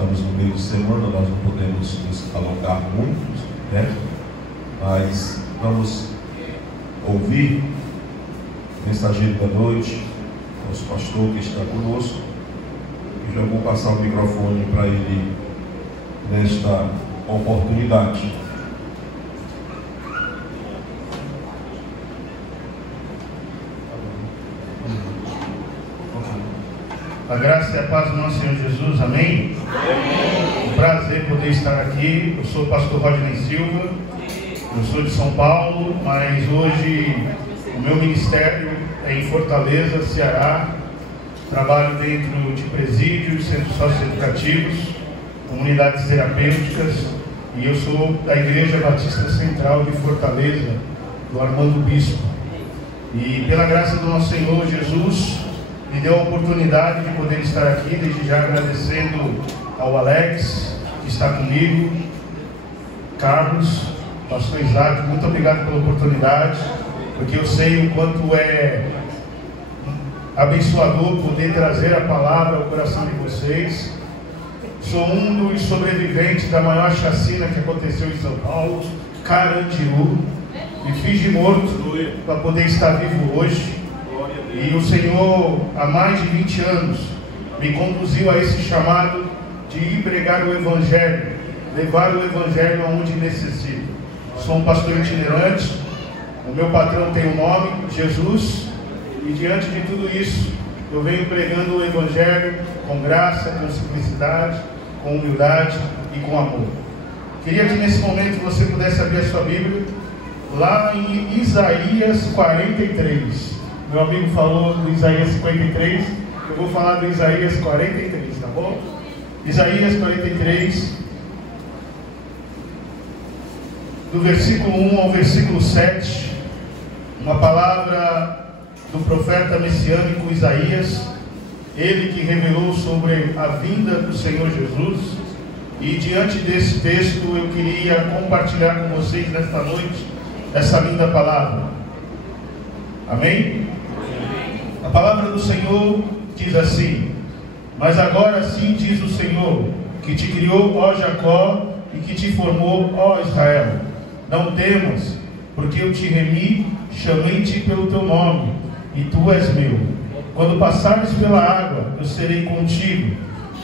estamos no meio de semana, nós não podemos nos alongar muito, né? Mas vamos ouvir o mensageiro da noite, nosso pastor que está conosco. E já vou passar o microfone para ele nesta oportunidade. A graça e a paz do nosso Senhor Jesus, amém? Um prazer poder estar aqui. Eu sou o pastor Rodney Silva, eu sou de São Paulo, mas hoje o meu ministério é em Fortaleza, Ceará. Trabalho dentro de presídios, centros socioeducativos, comunidades terapêuticas, e eu sou da Igreja Batista Central de Fortaleza, do Armando Bispo. E pela graça do nosso Senhor Jesus, me deu a oportunidade de poder estar aqui, desde já agradecendo ao Alex, que está comigo, Carlos, pastor Isaac, muito obrigado pela oportunidade, porque eu sei o quanto é abençoador poder trazer a palavra ao coração de vocês. Sou um dos sobreviventes da maior chacina que aconteceu em São Paulo, Carandiru. Me fiz de morto para poder estar vivo hoje. E o Senhor, há mais de 20 anos, me conduziu a esse chamado de ir pregar o Evangelho, levar o Evangelho aonde necessita. Sou um pastor itinerante, o meu patrão tem um nome, Jesus, e diante de tudo isso, eu venho pregando o Evangelho com graça, com simplicidade, com humildade e com amor. Queria que nesse momento você pudesse abrir a sua Bíblia, lá em Isaías 43. Meu amigo falou do Isaías 53, eu vou falar do Isaías 43, tá bom? Isaías 43, do versículo 1 ao versículo 7, uma palavra do profeta messiânico Isaías, ele que revelou sobre a vinda do Senhor Jesus. E diante desse texto eu queria compartilhar com vocês nesta noite essa linda palavra. Amém? A palavra do Senhor diz assim: mas agora sim diz o Senhor, que te criou, ó Jacó, e que te formou, ó Israel. Não temas, porque eu te remi, chamei-te pelo teu nome, e tu és meu. Quando passares pela água, eu serei contigo.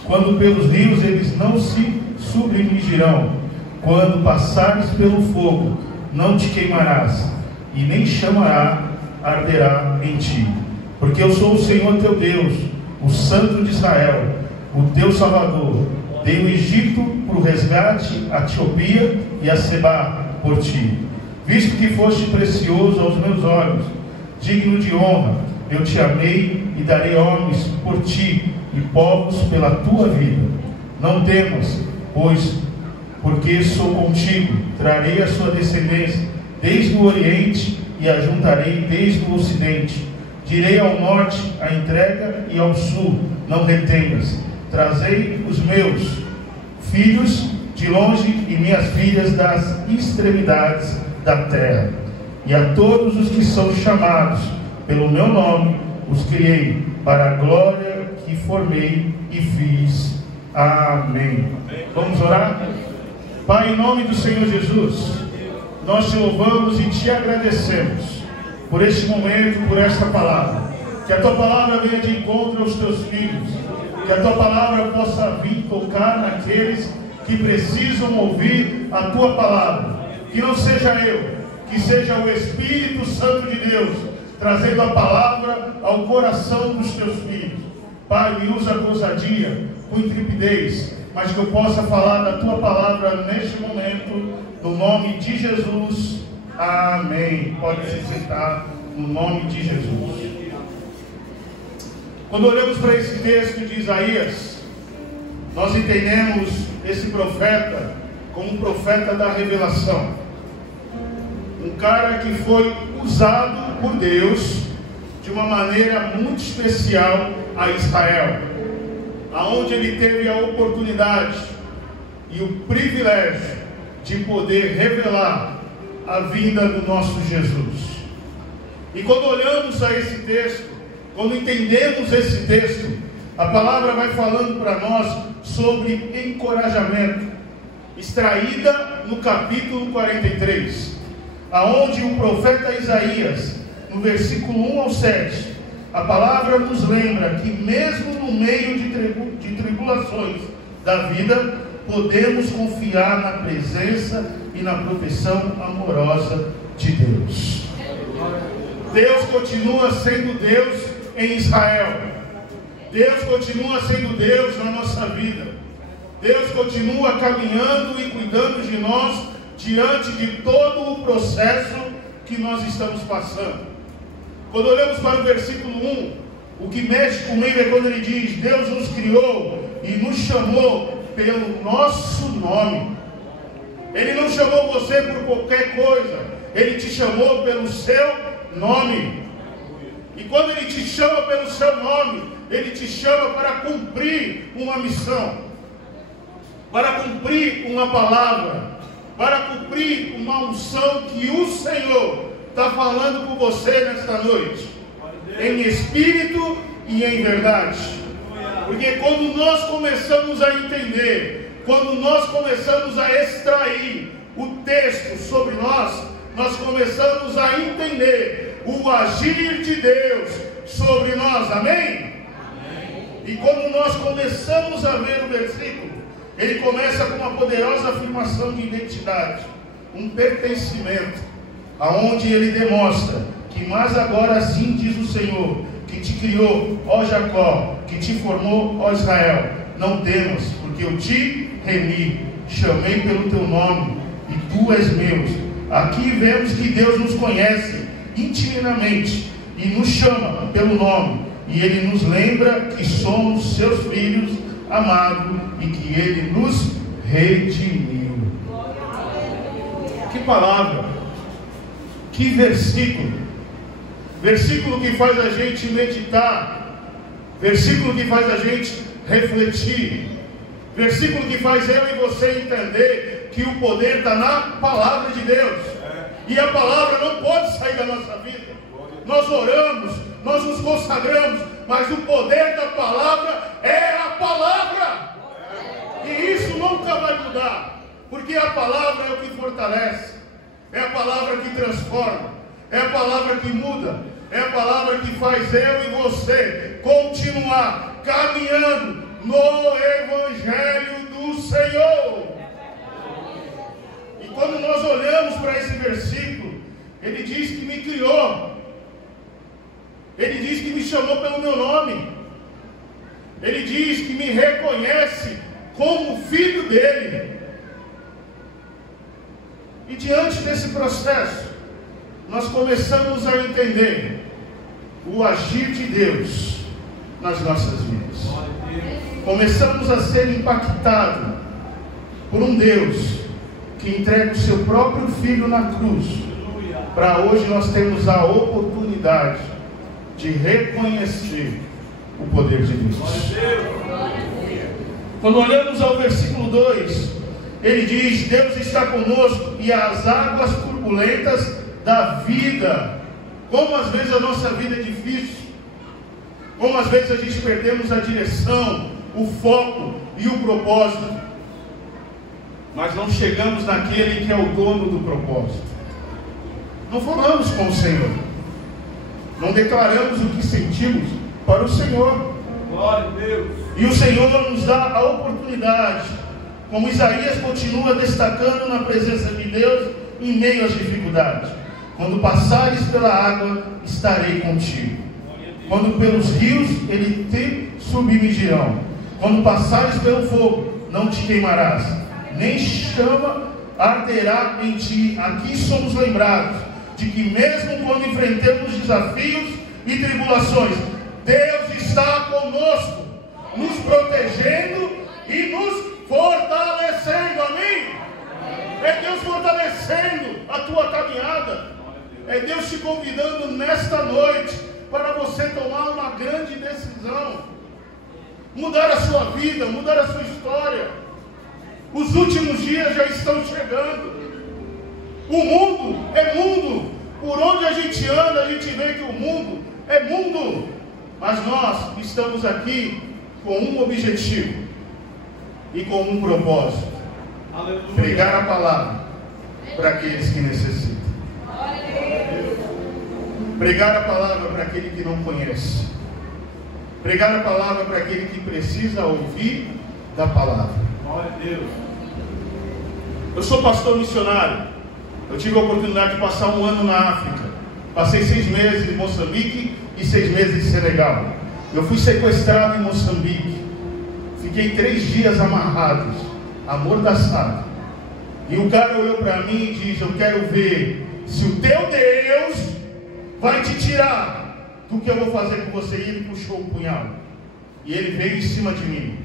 Quando pelos rios, eles não se submergirão. Quando passares pelo fogo, não te queimarás, e nem chama arderá em ti. Porque eu sou o Senhor teu Deus, o Santo de Israel, o teu Salvador. Dei o Egito por resgate, a Etiópia e a Seba por ti. Visto que foste precioso aos meus olhos, digno de honra, eu te amei e darei homens por ti e povos pela tua vida. Não temas, pois, porque sou contigo, trarei a sua descendência desde o Oriente e a juntarei desde o Ocidente. Direi ao norte a entrega e ao sul não retenhas. Trazei os meus filhos de longe e minhas filhas das extremidades da terra. E a todos os que são chamados pelo meu nome, os criei para a glória que formei e fiz. Amém. Vamos orar? Pai, em nome do Senhor Jesus, nós te louvamos e te agradecemos por este momento, por esta palavra. Que a tua palavra venha de encontro aos teus filhos. Que a tua palavra possa vir tocar naqueles que precisam ouvir a tua palavra. Que não seja eu, que seja o Espírito Santo de Deus trazendo a palavra ao coração dos teus filhos. Pai, me usa com ousadia, com intrepidez, mas que eu possa falar da tua palavra neste momento, no nome de Jesus. Amém. Pode se sentar no nome de Jesus. Quando olhamos para esse texto de Isaías, nós entendemos esse profeta como um profeta da revelação. Um cara que foi usado por Deus de uma maneira muito especial a Israel, aonde ele teve a oportunidade e o privilégio de poder revelar a vinda do nosso Jesus. E quando olhamos a esse texto, quando entendemos esse texto, a palavra vai falando para nós sobre encorajamento, extraída no capítulo 43, aonde o profeta Isaías, no versículo 1 ao 7, a palavra nos lembra que mesmo no meio de tribulações da vida, podemos confiar na presença e na proteção amorosa de Deus. Deus continua sendo Deus em Israel. Deus continua sendo Deus na nossa vida. Deus continua caminhando e cuidando de nós diante de todo o processo que nós estamos passando. Quando olhamos para o versículo 1, o que mexe comigo é quando ele diz: Deus nos criou e nos chamou pelo nosso nome. Ele não chamou você por qualquer coisa, Ele te chamou pelo seu nome. E quando Ele te chama pelo seu nome, Ele te chama para cumprir uma missão, para cumprir uma palavra, para cumprir uma unção que o Senhor está falando com você nesta noite, em espírito e em verdade. Porque quando nós começamos a entender, quando nós começamos a extrair o texto sobre nós, nós começamos a entender o agir de Deus sobre nós, amém? E quando nós começamos a ver o versículo, ele começa com uma poderosa afirmação de identidade, um pertencimento, aonde ele demonstra que mais agora assim diz o Senhor, que te criou, ó Jacó, que te formou, ó Israel, não temas, porque eu te remi, chamei pelo teu nome, e tu és meu. Aqui vemos que Deus nos conhece intimamente, e nos chama pelo nome, e Ele nos lembra que somos seus filhos amados, e que Ele nos redimiu. Que palavra, que versículo. Versículo que faz a gente meditar, versículo que faz a gente refletir, versículo que faz eu e você entender que o poder está na palavra de Deus, e a palavra não pode sair da nossa vida. Nós oramos, nós nos consagramos, mas o poder da palavra é a palavra, e isso nunca vai mudar, porque a palavra é o que fortalece, é a palavra que transforma, é a palavra que muda, é a palavra que faz eu e você continuar caminhando no Evangelho do Senhor. E quando nós olhamos para esse versículo, ele diz que me criou, ele diz que me chamou pelo meu nome, ele diz que me reconhece como filho dele. E diante desse processo, nós começamos a entender o agir de Deus nas nossas vidas. Começamos a ser impactados por um Deus que entrega o seu próprio Filho na cruz, para hoje nós termos a oportunidade de reconhecer o poder de Deus. Quando olhamos ao versículo 2, ele diz: Deus está conosco e as águas turbulentas da vida. Como às vezes a nossa vida é difícil, como às vezes a gente perdemos a direção, o foco e o propósito, mas não chegamos naquele que é o dono do propósito. Não falamos com o Senhor, não declaramos o que sentimos para o Senhor. Glória a Deus. E o Senhor nos dá a oportunidade, como Isaías continua destacando na presença de Deus em meio às dificuldades: quando passares pela água, estarei contigo. Quando pelos rios, ele te submergirão. Quando passares pelo fogo, não te queimarás, nem chama arderá em ti. Aqui somos lembrados de que mesmo quando enfrentamos desafios e tribulações, Deus está conosco, nos protegendo e nos fortalecendo. Amém? É Deus fortalecendo a tua caminhada. É Deus te convidando nesta noite para você tomar uma grande decisão, mudar a sua vida, mudar a sua história. Os últimos dias já estão chegando. O mundo é mundo. Por onde a gente anda, a gente vê que o mundo é mundo. Mas nós estamos aqui com um objetivo e com um propósito: pregar a palavra para aqueles que necessitam, pregar a palavra para aquele que não conhece, pregar a palavra para aquele que precisa ouvir da palavra. Eu sou pastor missionário. Eu tive a oportunidade de passar um ano na África. Passei 6 meses em Moçambique e 6 meses em Senegal. Eu fui sequestrado em Moçambique. Fiquei 3 dias amarrados, amordaçado. E o cara olhou para mim e disse: eu quero ver se o teu Deus vai te tirar do que eu vou fazer com você. E ele puxou o punhal. E ele veio em cima de mim.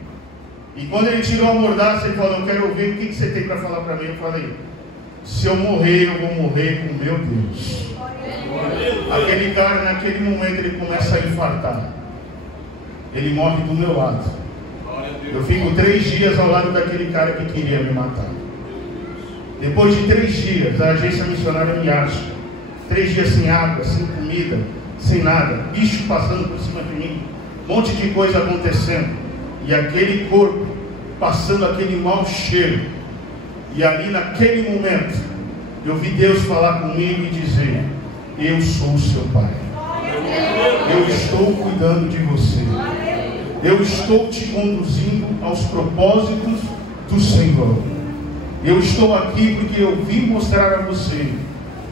E quando ele tirou a mordaça, ele falou: eu quero ouvir o que você tem para falar para mim. Eu falei: se eu morrer, eu vou morrer com meu Deus. Aquele cara, naquele momento, ele começa a infartar. Ele morre do meu lado. Eu fico 3 dias ao lado daquele cara que queria me matar. Depois de 3 dias, a agência missionária me acha. 3 dias sem água, sem comida, sem nada, bicho passando por cima de mim, um monte de coisa acontecendo, e aquele corpo passando aquele mau cheiro. E ali naquele momento eu vi Deus falar comigo e dizer: eu sou o seu pai, eu estou cuidando de você, eu estou te conduzindo aos propósitos do Senhor. Eu estou aqui porque eu vim mostrar a você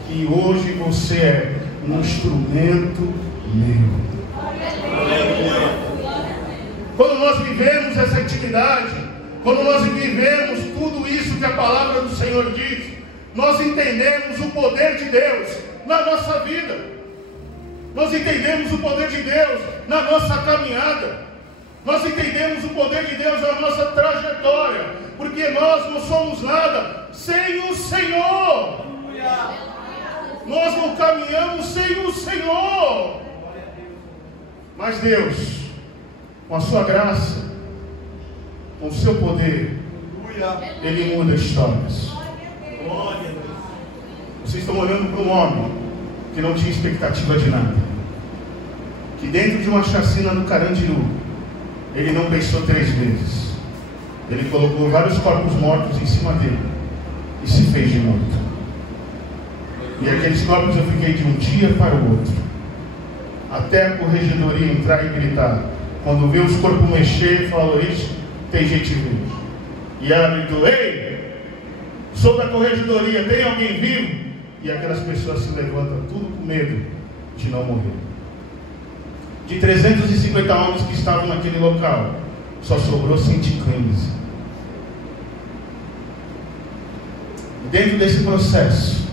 que hoje você é um instrumento meu. Quando nós vivemos essa intimidade, quando nós vivemos tudo isso que a palavra do Senhor diz, nós entendemos o poder de Deus na nossa vida. Nós entendemos o poder de Deus na nossa caminhada. Nós entendemos o poder de Deus na nossa trajetória, porque nós não somos nada sem o Senhor. Nós não caminhamos sem o Senhor. Mas Deus, com a sua graça, com o seu poder, Ele muda histórias. Vocês estão olhando para um homem que não tinha expectativa de nada, que dentro de uma chacina no Carandiru, ele não pensou 3 vezes. Ele colocou vários corpos mortos em cima dele e se fez de morto. E aqueles corpos eu fiquei de um dia para o outro, até a corregedoria entrar e gritar. Quando viu os corpos mexer, falou: isso, tem gente viva. E ela gritou: ei, sou da corregedoria, tem alguém vivo? E aquelas pessoas se levantam, tudo com medo de não morrer. De 350 homens que estavam naquele local, só sobrou 115. Dentro desse processo,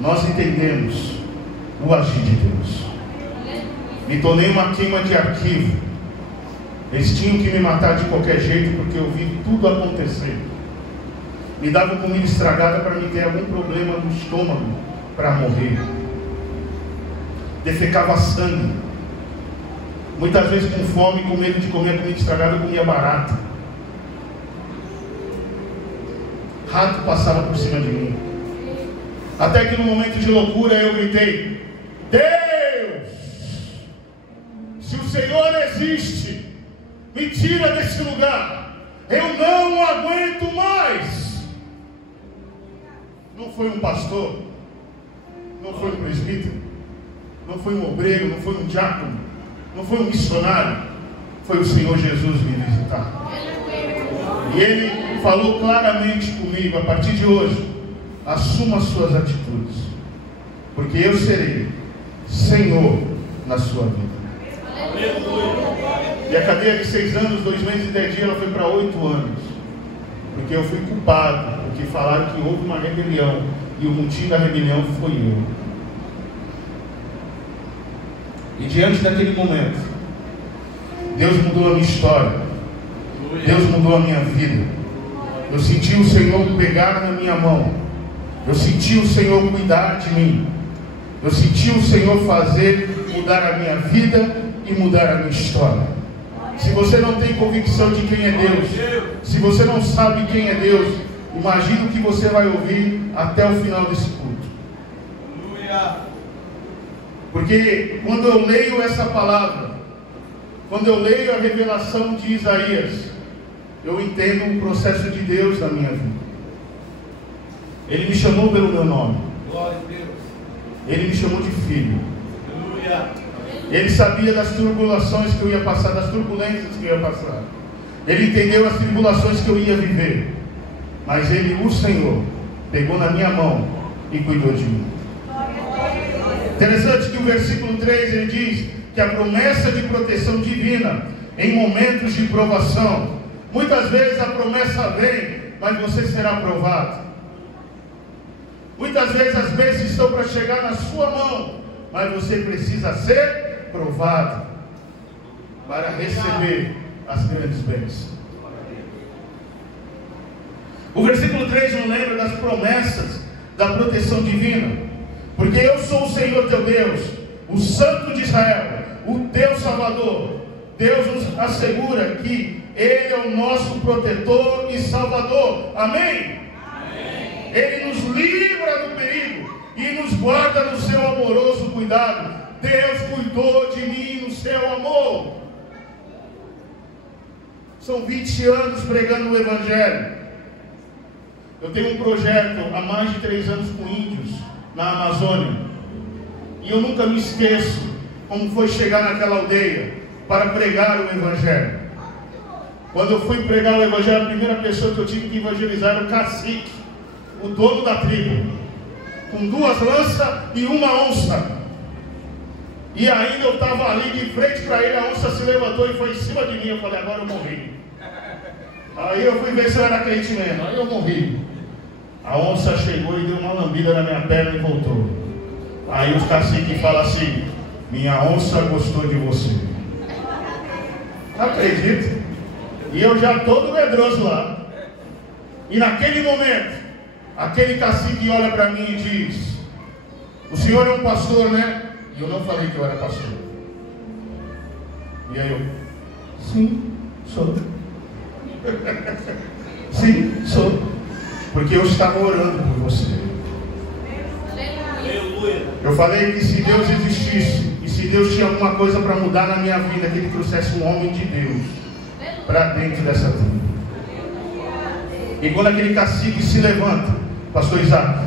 nós entendemos o agir de Deus. Me tornei uma queima de arquivo. Eles tinham que me matar de qualquer jeito, porque eu vi tudo acontecer. Me davam comida estragada para me ter algum problema no estômago, para morrer. Defecava sangue. Muitas vezes com fome, com medo de comer comida estragada, eu comia barata. Rato passava por cima de mim. Até que no momento de loucura eu gritei: Deus, se o Senhor existe, me tira desse lugar, eu não aguento mais. Não foi um pastor, não foi um presbítero, não foi um obreiro, não foi um diácono, não foi um missionário, foi o Senhor Jesus me visitar. E Ele falou claramente comigo: a partir de hoje, assuma as suas atitudes, porque eu serei Senhor na sua vida. E a cadeia de 6 anos, 2 meses e 10 dias, ela foi para 8 anos, porque eu fui culpado, porque falaram que houve uma rebelião, e o motivo da rebelião foi eu. E diante daquele momento, Deus mudou a minha história, Deus mudou a minha vida. Eu senti o Senhor pegar na minha mão, eu senti o Senhor cuidar de mim, eu senti o Senhor fazer mudar a minha vida e mudar a minha história. Se você não tem convicção de quem é Deus, se você não sabe quem é Deus, imagine o que você vai ouvir até o final desse culto. Porque quando eu leio essa palavra, quando eu leio a revelação de Isaías, eu entendo o processo de Deus na minha vida. Ele me chamou pelo meu nome. Glória a Deus. Ele me chamou de filho. Aleluia. Ele sabia das tribulações que eu ia passar, das turbulências que eu ia passar. Ele entendeu as tribulações que eu ia viver. Mas Ele, o Senhor, pegou na minha mão e cuidou de mim. Interessante que o versículo 3 ele diz que a promessa de proteção divina em momentos de provação. Muitas vezes a promessa vem, mas você será provado. Muitas vezes as bênçãos estão para chegar na sua mão, mas você precisa ser provado para receber as grandes bênçãos. O versículo 3 nos lembra das promessas da proteção divina, porque eu sou o Senhor teu Deus, o Santo de Israel, o teu Salvador. Deus nos assegura que Ele é o nosso protetor e Salvador. Amém? Amém. Ele nos livra do perigo e nos guarda no seu amoroso cuidado. Deus cuidou de mim no seu amor. São 20 anos pregando o Evangelho. Eu tenho um projeto há mais de 3 anos com índios na Amazônia. E eu nunca me esqueço como foi chegar naquela aldeia para pregar o Evangelho. Quando eu fui pregar o Evangelho, a primeira pessoa que eu tive que evangelizar era o cacique, o dono da tribo, com 2 lanças e 1 onça. E ainda eu estava ali de frente para ele, a onça se levantou e foi em cima de mim. Eu falei, agora eu morri. Aí eu fui ver se eu era crente mesmo. Aí eu morri. A onça chegou e deu uma lambida na minha perna e voltou. Aí os caciques falam assim, minha onça gostou de você. Acredito. E eu já todo medroso lá. E naquele momento, aquele cacique olha para mim e diz, o senhor é um pastor, né? E eu não falei que eu era pastor. E aí eu, sim, sou. Sim, sou. Porque eu estava orando por você. Eu falei que se Deus existisse, e se Deus tinha alguma coisa para mudar na minha vida, que Ele trouxesse um homem de Deus para dentro dessa tribo. E quando aquele cacique se levanta, pastor Isaac,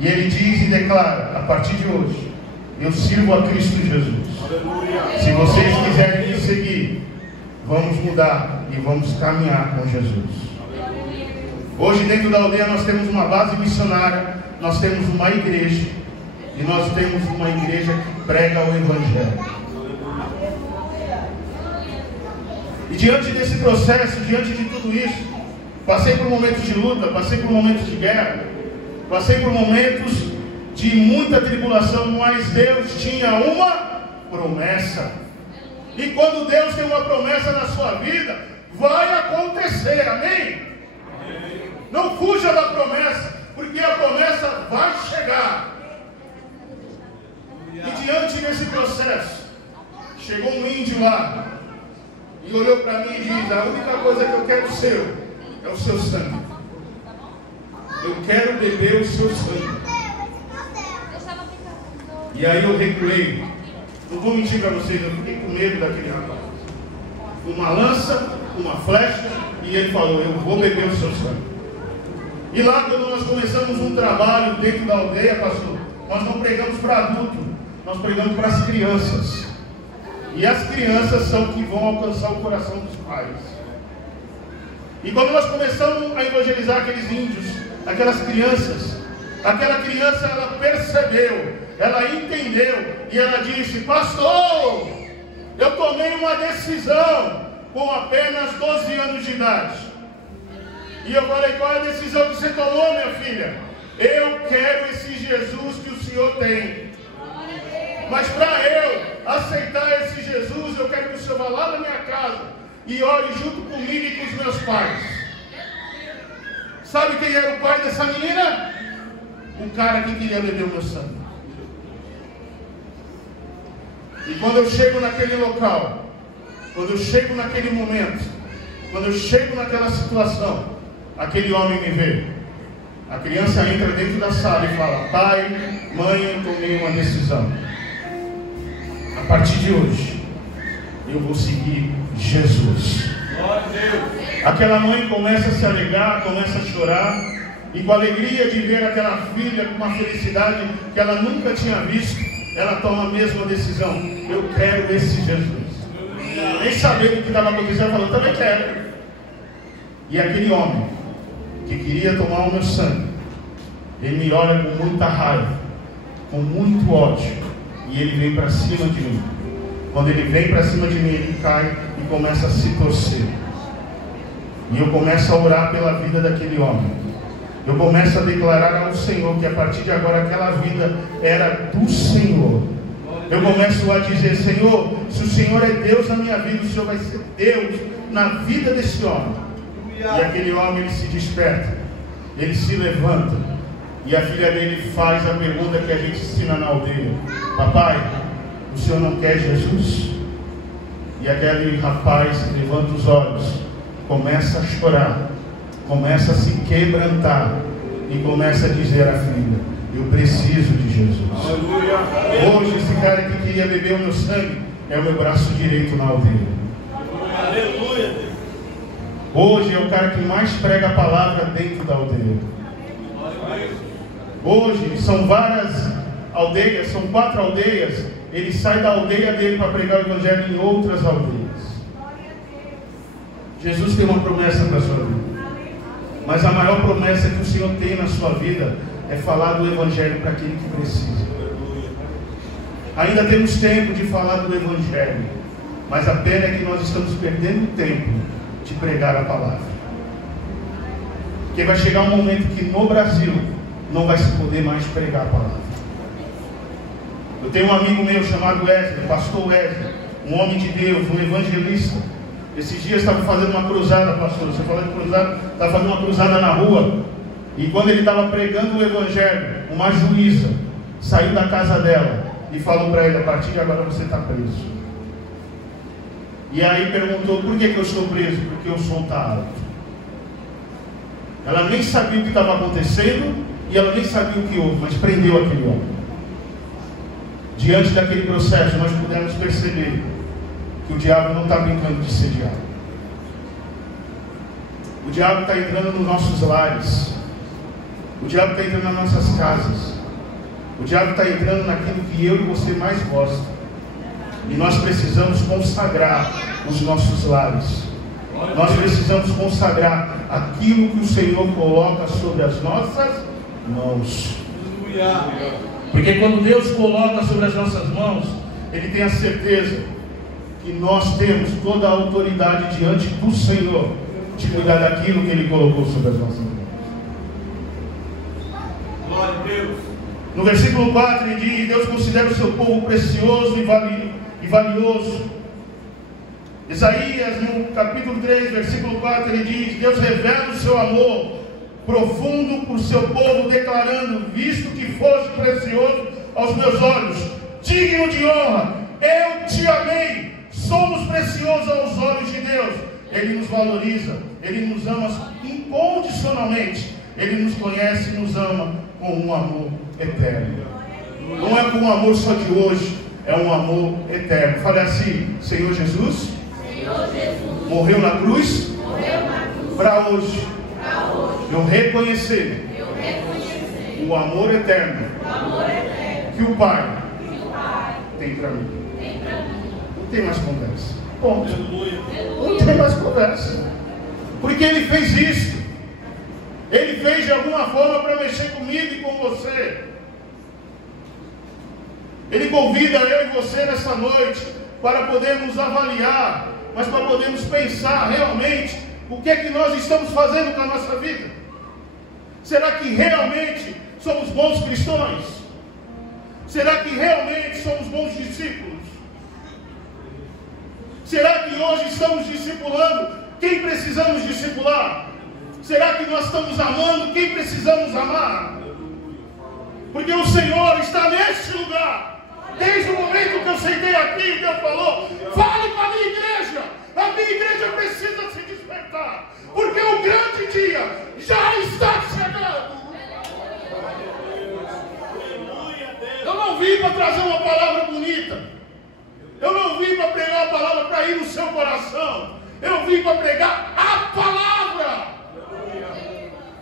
e ele diz e declara, a partir de hoje, eu sirvo a Cristo Jesus. Se vocês quiserem me seguir, vamos mudar e vamos caminhar com Jesus. Hoje dentro da aldeia nós temos uma base missionária, nós temos uma igreja, e nós temos uma igreja que prega o Evangelho. E diante desse processo, diante de tudo isso, passei por momentos de luta, passei por momentos de guerra, passei por momentos de muita tribulação, mas Deus tinha uma promessa. E quando Deus tem uma promessa na sua vida, vai acontecer, amém? Não fuja da promessa, porque a promessa vai chegar. E diante desse processo, chegou um índio lá, e olhou para mim e disse, a única coisa que eu quero seu, é o seu sangue. Eu quero beber o seu sangue. E aí eu recuei. Não vou mentir para vocês, eu fiquei com medo daquele rapaz. Uma lança, uma flecha, e ele falou, eu vou beber o seu sangue. E lá quando nós começamos um trabalho dentro da aldeia, pastor, nós não pregamos para adultos, nós pregamos para as crianças. E as crianças são que vão alcançar o coração dos pais. E quando nós começamos a evangelizar aqueles índios, aquela criança ela percebeu, ela entendeu, e ela disse, pastor, eu tomei uma decisão com apenas 12 anos de idade. E eu falei, qual é a decisão que você tomou, minha filha? Eu quero esse Jesus que o Senhor tem. Mas para eu aceitar esse Jesus, eu quero que o Senhor vá lá na minha casa e ore junto comigo e com os meus pais. Sabe quem era o pai dessa menina? O cara que queria beber o meu sangue. E quando eu chego naquele local, quando eu chego naquele momento, quando eu chego naquela situação, aquele homem me vê. A criança entra dentro da sala e fala, pai, mãe, eu tomei uma decisão. A partir de hoje, eu vou seguir Jesus. Aquela mãe começa a se alegrar, começa a chorar, e com a alegria de ver aquela filha com uma felicidade que ela nunca tinha visto, ela toma a mesma decisão: eu quero esse Jesus. Nem sabendo o que estava acontecendo, falou: também quero. E aquele homem que queria tomar o meu sangue, ele me olha com muita raiva, com muito ódio, e ele vem para cima de mim. Quando ele vem para cima de mim, ele cai e começa a se torcer. E eu começo a orar pela vida daquele homem. Eu começo a declarar ao Senhor que a partir de agora aquela vida era do Senhor. Eu começo a dizer: Senhor, se o Senhor é Deus na minha vida, o Senhor vai ser Deus na vida desse homem. E aquele homem, ele se desperta, ele se levanta, e a filha dele faz a pergunta que a gente ensina na aldeia: papai, o Senhor não quer Jesus? E aquele rapaz levanta os olhos, começa a chorar, começa a se quebrantar, e começa a dizer à filha: eu preciso de Jesus. Aleluia. Hoje esse cara que queria beber o meu sangue é o meu braço direito na aldeia. Aleluia. Hoje é o cara que mais prega a palavra dentro da aldeia. Hoje são várias aldeias, são 4 aldeias. Ele sai da aldeia dele para pregar o evangelho em outras aldeias. Jesus tem uma promessa para a sua vida. Mas a maior promessa que o Senhor tem na sua vida é falar do evangelho para aquele que precisa. Ainda temos tempo de falar do evangelho, mas a pena é que nós estamos perdendo tempo de pregar a palavra. Porque vai chegar um momento que no Brasil não vai se poder mais pregar a palavra. Eu tenho um amigo meu chamado Wesley, pastor Wesley, um homem de Deus, um evangelista. Esses dias estava fazendo uma cruzada, pastor. Você falou de cruzada, estava fazendo uma cruzada na rua. E quando ele estava pregando o evangelho, uma juíza saiu da casa dela e falou para ele: a partir de agora você está preso. E aí perguntou: por que eu estou preso? Porque o som está alto. Ela nem sabia o que estava acontecendo e ela nem sabia o que houve, mas prendeu aquele homem. Diante daquele processo, nós pudemos perceber que o diabo não está brincando de ser diabo. O diabo está entrando nos nossos lares. O diabo está entrando nas nossas casas. O diabo está entrando naquilo que eu e você mais gosta. E nós precisamos consagrar os nossos lares. Nós precisamos consagrar aquilo que o Senhor coloca sobre as nossas mãos. Porque quando Deus coloca sobre as nossas mãos, Ele tem a certeza que nós temos toda a autoridade diante do Senhor de cuidar daquilo que Ele colocou sobre as nossas mãos. Glória a Deus. No versículo 4 ele diz: Deus considera o seu povo precioso e valioso. Isaías, no capítulo 3, versículo 4, ele diz: Deus revela o seu amor profundo por seu povo, declarando: visto que foste precioso aos meus olhos, digno de honra, eu te amei. Somos preciosos aos olhos de Deus. Ele nos valoriza, Ele nos ama incondicionalmente. Ele nos conhece e nos ama com um amor eterno. Não é com um amor só de hoje, é um amor eterno. Fale assim: Senhor Jesus, morreu na cruz, para hoje eu reconhecer o amor eterno que o Pai tem para mim. Não tem mais conversa. Ponto. Não tem mais conversa. Porque Ele fez isso. Ele fez de alguma forma para mexer comigo e com você. Ele convida eu e você nessa noite para podermos avaliar, mas para podermos pensar realmente o que é que nós estamos fazendo com a nossa vida. Será que realmente somos bons cristãos? Será que realmente somos bons discípulos? Será que hoje estamos discipulando quem precisamos discipular? Será que nós estamos amando quem precisamos amar? Porque o Senhor está neste lugar. Desde o momento que eu sentei aqui, Deus falou: fale com a minha igreja. A minha igreja precisa se despertar, porque o grande dia já está chegando. Eu não vim para trazer uma palavra bonita. Eu não vim para pregar uma palavra para ir coração. Eu vim para pregar a palavra.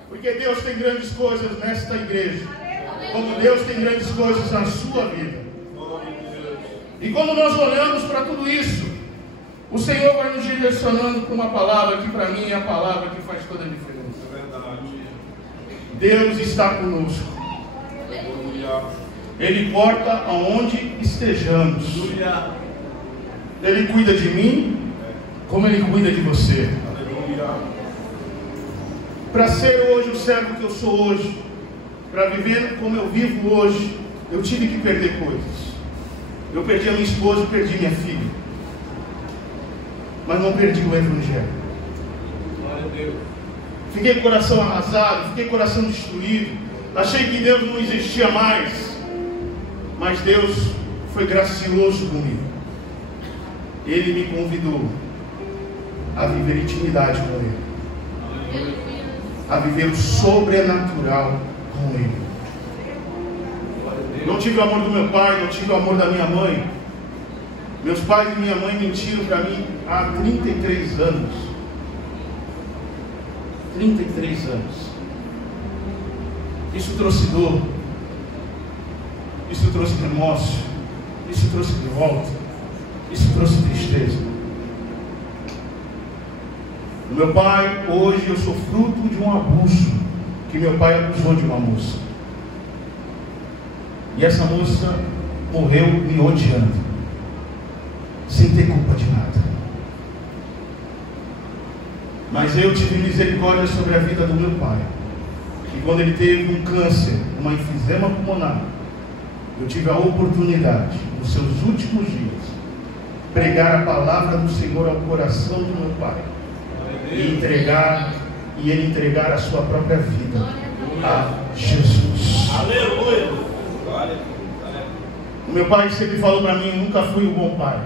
Porque Deus tem grandes coisas nesta igreja. Como Deus tem grandes coisas na sua vida. E quando nós olhamos para tudo isso, o Senhor vai nos direcionando com uma palavra que para mim é a palavra que faz toda a diferença. Deus está conosco. Ele importa aonde estejamos. Ele cuida de mim, como Ele cuida de você. Para ser hoje o servo que eu sou hoje, para viver como eu vivo hoje, eu tive que perder coisas. Eu perdi a minha esposa e perdi minha filha. Mas não perdi o Evangelho. Fiquei com o coração arrasado, fiquei com o coração destruído. Achei que Deus não existia mais. Mas Deus foi gracioso comigo. Ele me convidou a viver intimidade com Ele, a viver o sobrenatural com Ele. Não tive o amor do meu pai, não tive o amor da minha mãe. Meus pais e minha mãe mentiram para mim há 33 anos. 33 anos. Isso trouxe dor. Isso trouxe remorso. Isso trouxe revolta. Isso trouxe tristeza. O meu pai, hoje eu sou fruto de um abuso que meu pai abusou de uma moça. E essa moça morreu me odiando, sem ter culpa de nada. Mas eu tive misericórdia sobre a vida do meu pai. E quando ele teve um câncer, uma enfisema pulmonar, eu tive a oportunidade, nos seus últimos dias, pregar a palavra do Senhor ao coração do meu pai. E ele entregar a sua própria vida a Jesus. Aleluia. O meu pai sempre falou para mim: nunca fui um bom pai,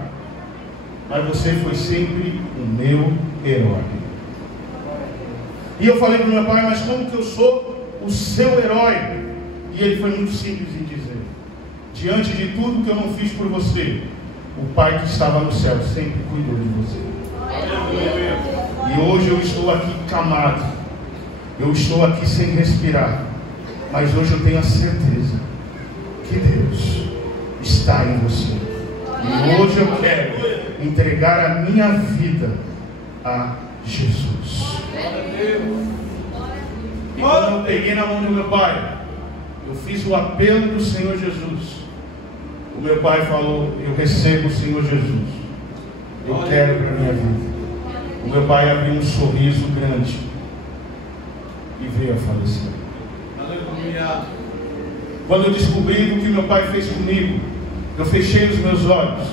mas você foi sempre o meu herói. E eu falei para o meu pai: mas como que eu sou o seu herói? E ele foi muito simples em dizer: diante de tudo que eu não fiz por você, o Pai que estava no céu sempre cuidou de você. E hoje eu estou aqui camado, eu estou aqui sem respirar, mas hoje eu tenho a certeza que Deus está em você. E hoje eu quero entregar a minha vida a Jesus. E quando eu peguei na mão do meu pai, eu fiz o apelo do Senhor Jesus. O meu pai falou: eu recebo o Senhor Jesus, eu quero para a minha vida. O meu pai abriu um sorriso grande e veio a falecer. Aleluia. Quando eu descobri o que meu pai fez comigo, eu fechei os meus olhos,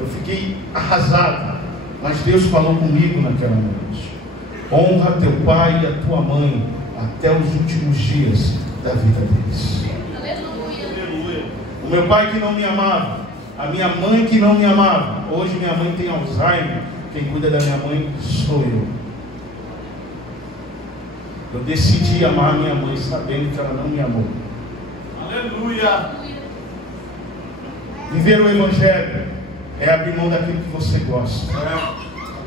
eu fiquei arrasado, mas Deus falou comigo naquela noite: honra teu pai e a tua mãe até os últimos dias da vida deles. Aleluia. O meu pai que não me amava, a minha mãe que não me amava, hoje minha mãe tem Alzheimer, quem cuida da minha mãe sou eu. Eu decidi amar a minha mãe sabendo que ela não me amou. Aleluia. Viver o Evangelho é abrir mão daquilo que você gosta.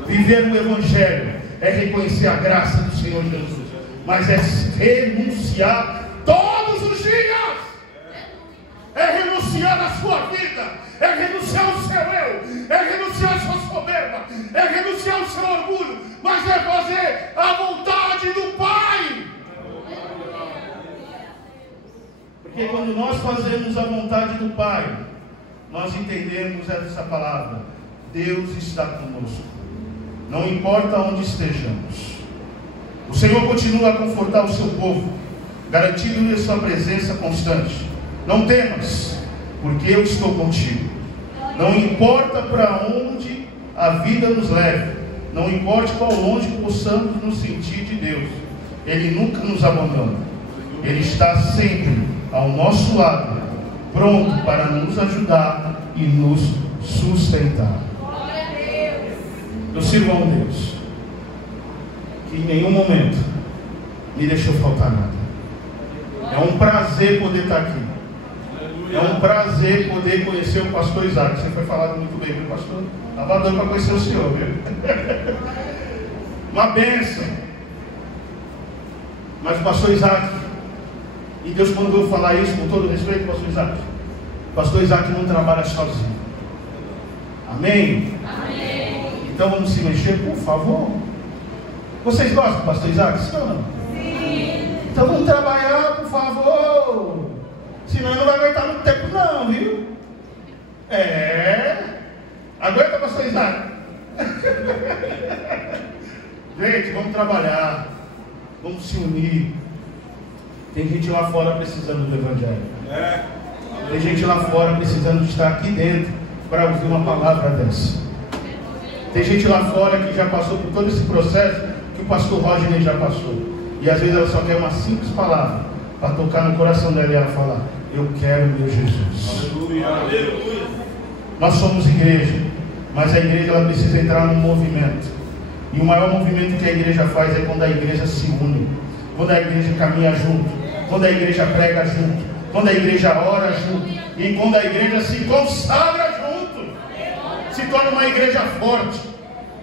Viver o Evangelho é reconhecer a graça do Senhor Jesus, mas é renunciar todos os dias. É renunciar a sua vida, é renunciar ao seu eu, é renunciar a sua soberba, é renunciar ao seu orgulho, mas é fazer a vontade do Pai. Porque quando nós fazemos a vontade do Pai, nós entendemos essa palavra: Deus está conosco, não importa onde estejamos. O Senhor continua a confortar o seu povo, garantindo-lhe a sua presença constante. Não temas, porque eu estou contigo. Não importa para onde a vida nos leve, não importa quão longe possamos nos sentir de Deus, Ele nunca nos abandona. Ele está sempre ao nosso lado, pronto para nos ajudar e nos sustentar. Eu sirvo a um Deus que em nenhum momento me deixou faltar nada. É um prazer poder estar aqui. É um prazer poder conhecer o pastor Isaac. Você foi falado muito bem, viu, pastor? Estava doido para conhecer o senhor, viu? Uma bênção. Mas o pastor Isaac, e Deus mandou falar isso com todo respeito, pastor Isaac. O pastor Isaac não trabalha sozinho. Amém? Amém. Então vamos se mexer, por favor. Vocês gostam do pastor Isaac? Sim ou não? Sim. Então vamos trabalhar, por favor. Senão ele não vai aguentar muito tempo não, viu? Aguenta, pastor Isaac. Gente, vamos trabalhar. Vamos se unir. Tem gente lá fora precisando do Evangelho. Tem gente lá fora precisando de estar aqui dentro para ouvir uma palavra dessa. Tem gente lá fora que já passou por todo esse processo que o pastor Rodney já passou. E às vezes ela só quer uma simples palavra para tocar no coração dela e ela falar: eu quero meu Jesus. Aleluia. Aleluia. Nós somos igreja, mas a igreja ela precisa entrar num movimento. E o maior movimento que a igreja faz é quando a igreja se une, quando a igreja caminha junto, quando a igreja prega junto, quando a igreja ora junto e quando a igreja se consagra junto. Se torna uma igreja forte,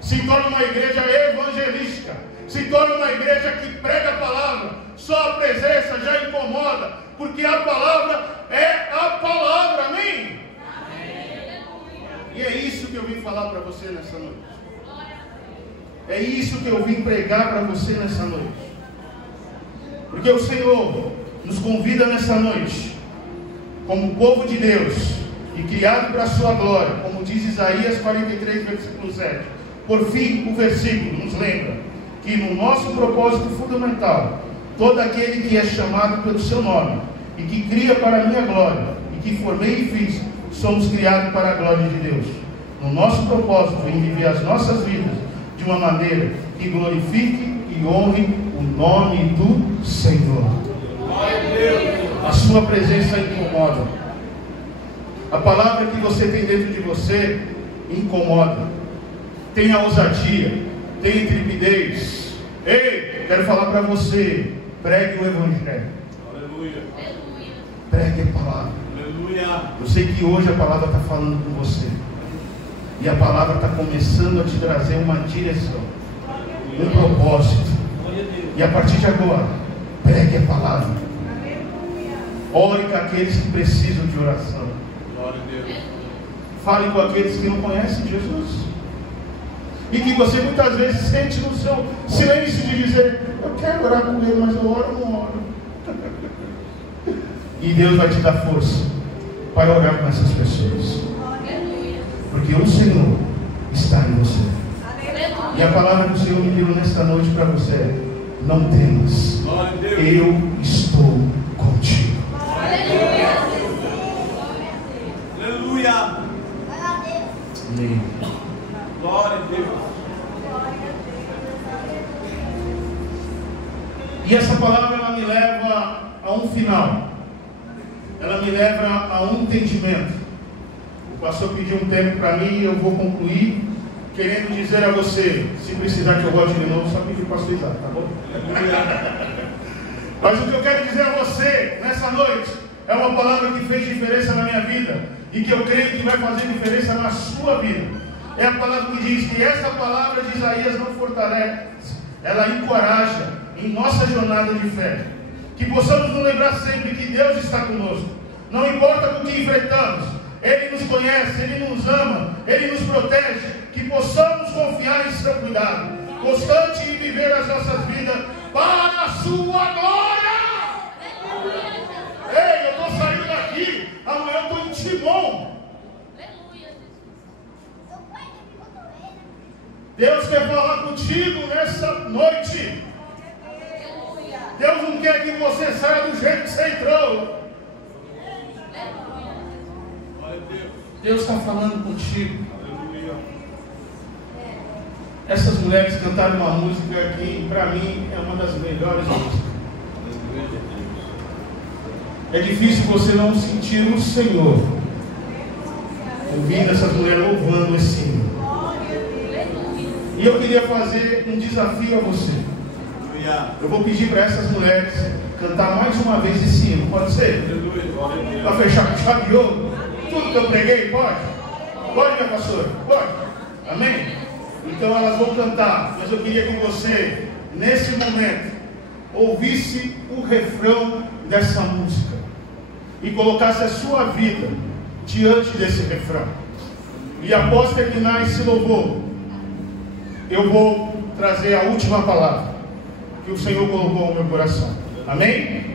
se torna uma igreja evangelística, se torna uma igreja que prega a palavra. Só a presença já incomoda, porque a palavra é a palavra. Amém? E é isso que eu vim falar para você nessa noite. É isso que eu vim pregar para você nessa noite. Porque o Senhor nos convida nessa noite, como povo de Deus e criado para a sua glória, como diz Isaías 43, versículo 7. Por fim, o versículo nos lembra que no nosso propósito fundamental, todo aquele que é chamado pelo seu nome e que cria para a minha glória e que formei e fiz, somos criados para a glória de Deus. No nosso propósito em viver as nossas vidas de uma maneira que glorifique e honre o nome do Senhor. A sua presença incomoda. A palavra que você tem dentro de você incomoda. Tenha ousadia, tenha intrepidez. Ei, quero falar para você: pregue o Evangelho. Aleluia. Pregue a palavra. Aleluia. Eu sei que hoje a palavra está falando com você. E a palavra está começando a te trazer uma direção, um propósito. E a partir de agora, pregue a palavra. Ore com aqueles que precisam de oração. Glória a Deus. Fale com aqueles que não conhecem Jesus. E que você muitas vezes sente no seu silêncio de dizer: eu quero orar com ele, mas eu oro ou não oro. E Deus vai te dar força para orar com essas pessoas. Porque o Senhor está em você. E a palavra que o Senhor me deu nesta noite para você é: não temas, Glória a Deus. eu estou contigo. Aleluia. Amém. Glória a Deus. E essa palavra ela me leva a um final. Ela me leva a um entendimento. O pastor pediu um tempo para mim e eu vou concluir querendo dizer a você: se precisar que eu volte de novo, só pedir para o pastor Isaac, tá bom? Mas o que eu quero dizer a você nessa noite é uma palavra que fez diferença na minha vida e que eu creio que vai fazer diferença na sua vida. É a palavra que diz que essa palavra de Isaías não fortalece, ela encoraja em nossa jornada de fé. Que possamos nos lembrar sempre que Deus está conosco. Não importa com o que enfrentamos, Ele nos conhece, Ele nos ama, Ele nos protege. Que possamos confiar em seu cuidado constante e viver as nossas vidas para a sua glória. Ei, eu estou saindo daqui, amanhã eu estou em Timon. Deus quer falar contigo nessa noite. Deus não quer que você saia do jeito que você entrou. Deus está falando contigo. Essas mulheres cantaram uma música que para mim é uma das melhores músicas. É difícil você não sentir o Senhor ouvindo essas mulheres louvando esse hino. E eu queria fazer um desafio a você. Aleluia. Eu vou pedir para essas mulheres cantar mais uma vez esse hino, pode ser? Aleluia. Glória a Deus. Para fechar com chave de ouro? Tudo que eu preguei, pode? Pode, minha pastora? Pode? Amém? Então elas vão cantar, mas eu queria que você, nesse momento, ouvisse o refrão dessa música e colocasse a sua vida diante desse refrão. E após terminar esse louvor, eu vou trazer a última palavra que o Senhor colocou no meu coração. Amém?